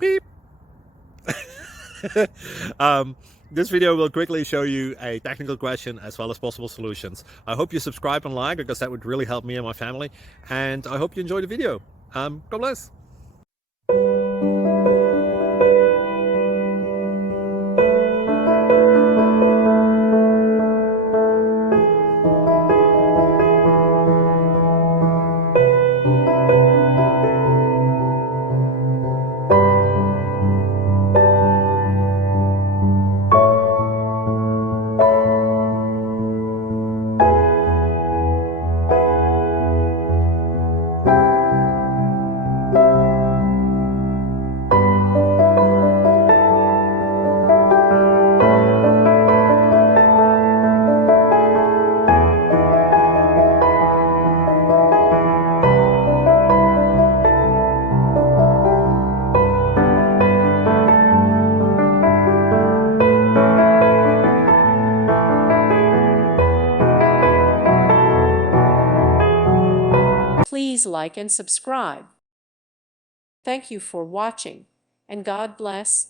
Beep. um, this video will quickly show you a technical question as well as possible solutions. I hope you subscribe and like, because that would really help me and my family. And I hope you enjoy the video. God bless. Please like and subscribe. Thank you for watching, and God bless.